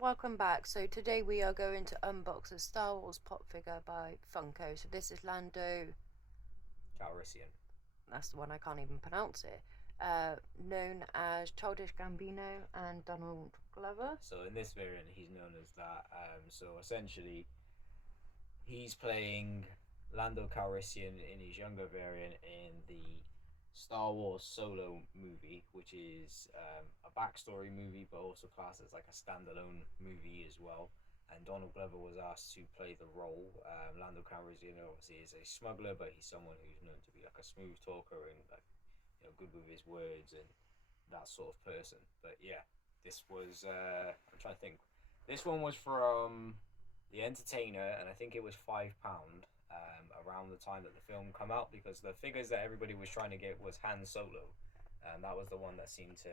welcome back. So today we are going to unbox a Star Wars pop figure by Funko. So this is Lando. Calrissian. That's the one, I can't even pronounce it. Known as Childish Gambino and Donald Glover. So in this variant, he's known as that. So essentially, he's playing Lando Calrissian in his younger variant in the Star Wars Solo movie, which is a backstory movie, but also classed as like a standalone movie as well. And Donald Glover was asked to play the role. Lando Calrissian obviously is a smuggler, but he's someone who's known to be like a smooth talker and like good with his words and that sort of person. But yeah, this was I'm trying to think. This one was from the Entertainer, and I think it was £5 around the time that the film come out because the figures that everybody was trying to get was Han Solo, and that was the one that seemed to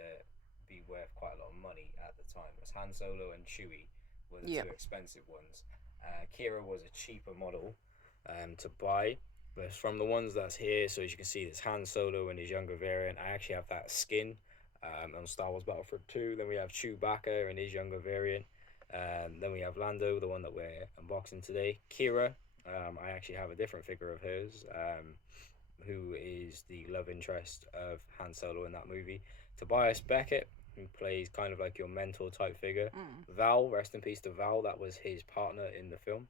be worth quite a lot of money at the time. It was Han Solo and Chewie were the two expensive ones. Kira was a cheaper model to buy. But from the ones that's here, so as you can see, there's Han Solo in his younger variant. I actually have that skin on Star Wars Battlefront 2. Then we have Chewbacca in his younger variant. Then we have Lando, the one that we're unboxing today. Kira, I actually have a different figure of hers, who is the love interest of Han Solo in that movie. Tobias Beckett, who plays kind of like your mentor type figure. Val, rest in peace to Val, that was his partner in the film.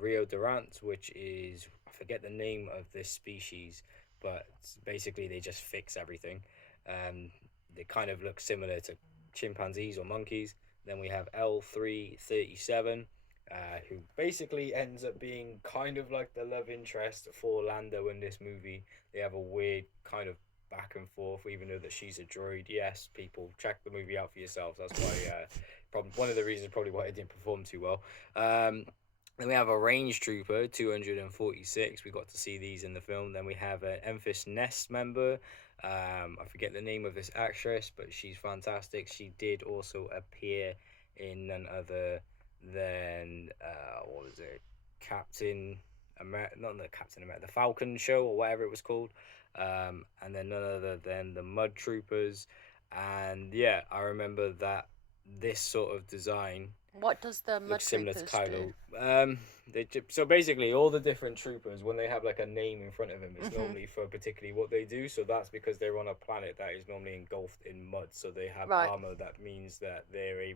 Rio Durant, which is, I forget the name of this species, but basically they just fix everything. They kind of look similar to chimpanzees or monkeys. Then we have L337, who basically ends up being kind of like the love interest for Lando in this movie. They have a weird kind of back and forth, even though that she's a droid. Yes, people, check the movie out for yourselves. That's why, probably one of the reasons probably why it didn't perform too well. Then we have a range trooper, 246. We got to see these in the film. Then we have an Memphis Nest member. I forget the name of this actress, but she's fantastic. She did also appear in none other than what was it, Captain America? Not the Captain America, the Falcon show or whatever it was called. And then none other than the Mud Troopers. And yeah, I remember that this sort of design What does the Mud looks similar to Troopers do? Kylo. So basically, all the different troopers, when they have like a name in front of them, it's normally for particularly what they do. So that's because they're on a planet that is normally engulfed in mud. So they have Right. armor that means that they're a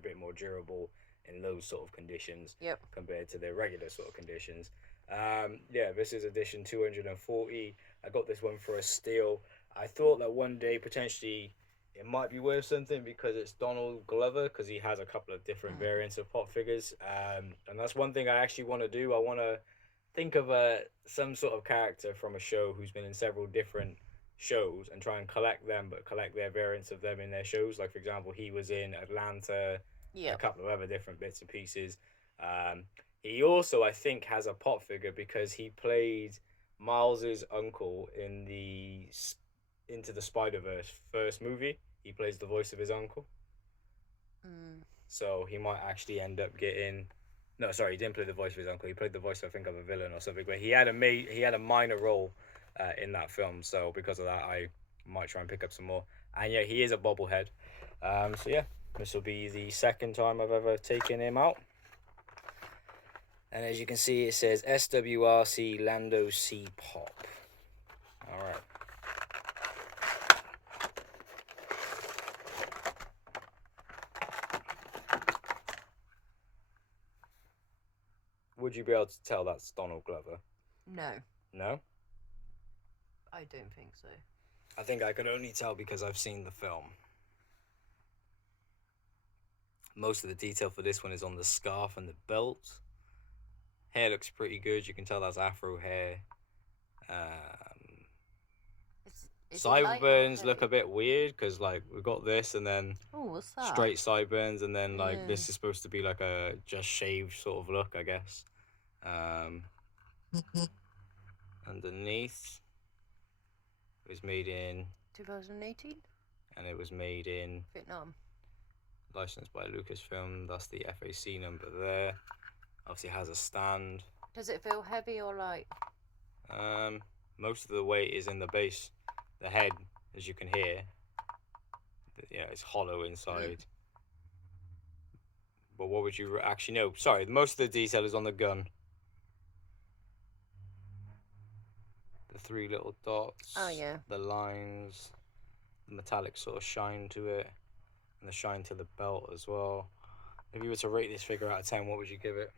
bit more durable in those sort of conditions Yep. compared to their regular sort of conditions. Yeah, this is edition 240. I got this one for a steal. I thought that one day potentially it might be worth something because it's Donald Glover, because he has a couple of different variants of pop figures, and that's one thing I actually want to do. I want to think of some sort of character from a show who's been in several different shows and try and collect them, but collect their variants of them in their shows. Like for example, he was in Atlanta, a Yep. couple of other different bits and pieces. Um, he also, I think, has a pop figure because he played Miles's uncle in the Into the Spider Verse first movie. He plays the voice of his uncle, Mm. so he might actually end up getting. No, sorry, he didn't play the voice of his uncle. He played the voice, I think, of a villain or something. But he had a minor role in that film. So because of that, I might try and pick up some more. And yeah, he is a bobblehead. So yeah, this will be the second time I've ever taken him out. And as you can see, it says SWRC Lando C Pop. All right. Would you be able to tell that's Donald Glover? No, No? I don't think so. I think I could only tell because I've seen the film. Most of the detail for this one is on the scarf and the belt. Hair looks pretty good. You can tell that's afro hair. Sideburns look a bit weird because like we've got this and then Oh, what's that? straight sideburns and then like Yeah. this is supposed to be like a just shaved sort of look, I guess. Underneath it was made in 2018? and it was made in Vietnam. licensed by Lucasfilm. That's the FAC number there. Obviously has a stand. Does it feel heavy or light? Most of the weight is in the base. The head, as you can hear, it's hollow inside. but what would you actually know? Sorry, most of the detail is on the gun. The 3 little dots. Oh, yeah. The lines. The metallic sort of shine to it. And the shine to the belt as well. If you were to rate this figure out of 10, what would you give it?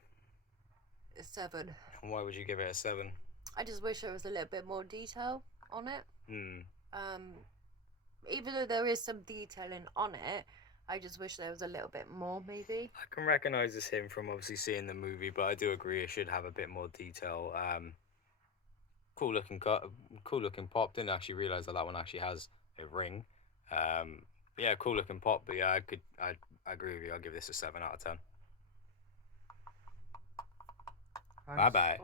A 7. And why would you give it a 7? I just wish there was a little bit more detail on it. Even though there is some detailing on it, I just wish there was a little bit more, maybe. I can recognise this him from obviously seeing the movie, but I do agree it should have a bit more detail. Cool looking cut, cool looking pop. Didn't actually realise that one actually has a ring. Yeah, cool looking pop. But yeah, I agree with you. I'll give this a 7 out of 10. Bye bye.